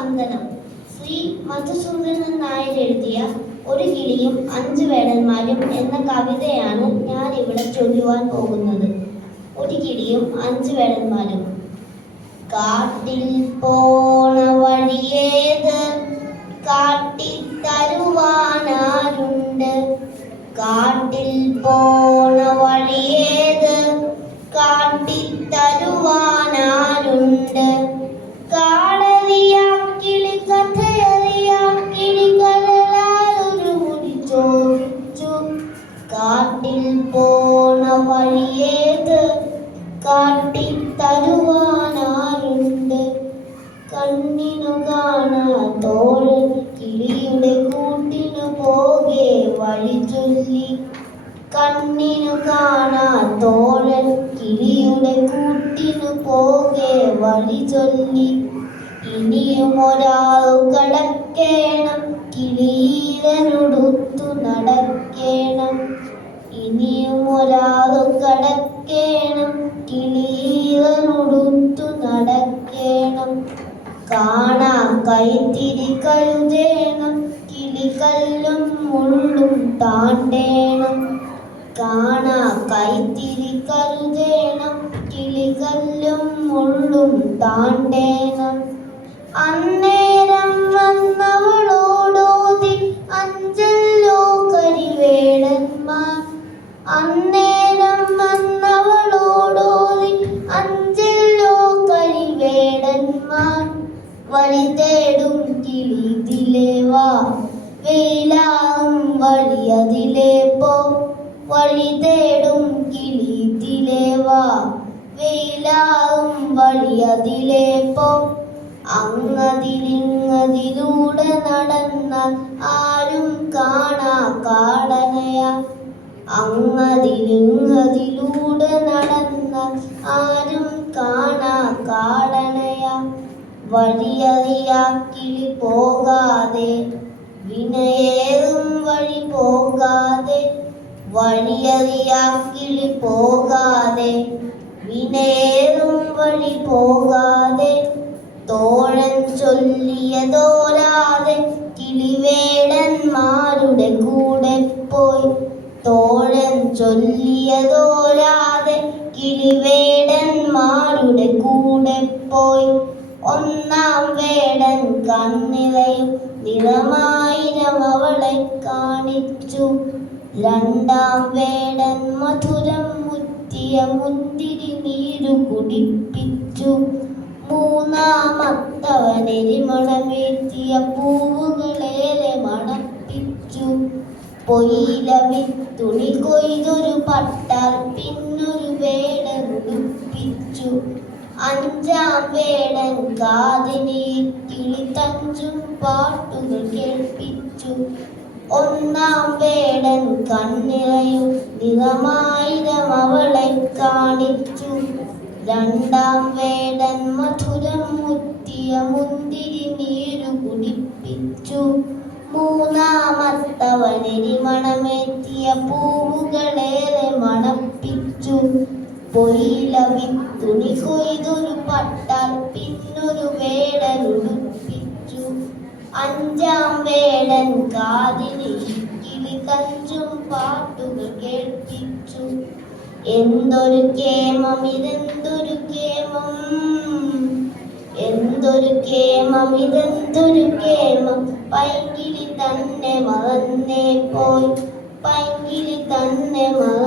വന്ദനം ശ്രീ മധുസൂദനൻ നായർ എഴുതിയ ഒരു കിളിയും അഞ്ചു വേടന്മാരും എന്ന കവിതയാണ് ഞാൻ ഇവിടെ ചൊല്ലുവാൻ പോകുന്നത്. ഒരു കിളിയും അഞ്ചു വേടന്മാരും. കാട്ടിൽ പോണ വഴിയേത് വഴിയേത് കാട്ടിത്തരുവാനാരുണ്ട് കണ്ണിനു കാണാത്തോഴൻ കിളിയുടെ കൂട്ടിനു പോകെ വഴി ചൊല്ലി. കണ്ണിനു കാണാത്തോഴൻ കിളിയുടെ കൂട്ടിനു പോകെ വഴി ചൊല്ലി. ഇനിയും ഒരാൾ കടക്കേണം കിളിയിലനുടുത്തു നടക്കേണം. ഇനിയും ഒരാളു കടക്കേണം കിളീവനുടുത്തു നടക്കേണം. കാണാ കൈത്തിരി കരുതേണം കിളികല്ലും മുള്ളും താണ്ടേണം. കാണാ കൈത്തിരി കരുതേണം കിളികല്ലും മുള്ളും താണ്ടേണം. അന്നേരം വന്നവളോടോതി കരിവേടന്മാർ വഴി തേടും കിളിതിലേ വാ. വെയിലാകും വഴിയതിലേ പോ. വഴി തേടും കിളിതിലേ വാ. വെയിലാകും വഴിയതിലേ പോ. അങ്ങതിലിങ്ങതിലൂടെ നടന്നാൽ ആരും കാണാ കാടനയ. അങ്ങതിലിങ്ങതിലൂടെ നടന്നാൽ ആരും കാണാ കാടനയാ വഴിയറിയാ കിളി പോകാതെ വിനയേറും വഴി പോകാതെ വഴിയറിയാ കിളി പോകാതെ വിനയേറും വഴി പോകാതെ തോഴൻ ചൊല്ലിയതോരാതെ കിളിവേടന്മാരുടെ കൂടെ പോയി തോഴൻ ചൊല്ലിയതോരാതെ കിളിവേടന്മാരുടെ കൂടെ പോയി. ഒന്നാം വേടൻ കണ്ണിറയും നിറമായിരം അവളെ കാണിച്ചു. രണ്ടാം വേടൻ മധുരം മുറ്റിയ മുന്തിരി നീരു കുടിപ്പിച്ചു. മൂന്നാമത്തവൻ എരിമണമേറ്റിയ പൂവുകളേറെ മണപ്പിച്ചു. പൊയില തുണി കൊയ്തൊരു പട്ടാൽ അഞ്ചാം വേടൻ കാതിനെ കിളിത്തഞ്ചും പാട്ടുകൾ കേൾപ്പിച്ചു ഒന്നാം വേടൻ കണ്ണിറയും നിറമായിരം അവളെ കാണിച്ചു രണ്ടാം വേടൻ മധുരം മുത്തിയ മുന്തിരി നീരു കുടിപ്പിച്ചു മൂന്നാമത്തവനെരി മണമേറ്റിയ പൂവുകളേറെ മണപ്പിച്ചു പൊയില വിത്തുണി കൊയ്തൊരു പട്ടാൽ പിന്നൊരു വേടൻ ഉടുപ്പിച്ചു. അഞ്ചാം വേടൻ കാതിന് കിളി കഞ്ചും പാട്ടുകൾ കേൾപ്പിച്ചു. എന്തൊരു കേമം ഇതെന്തൊരു കേമം എന്തൊരു കേമം ഇതെന്തൊരു കേമം പൈങ്കിളി തന്നെ മറന്നേ പോയി. പൈങ്കിളി തന്നെ മറ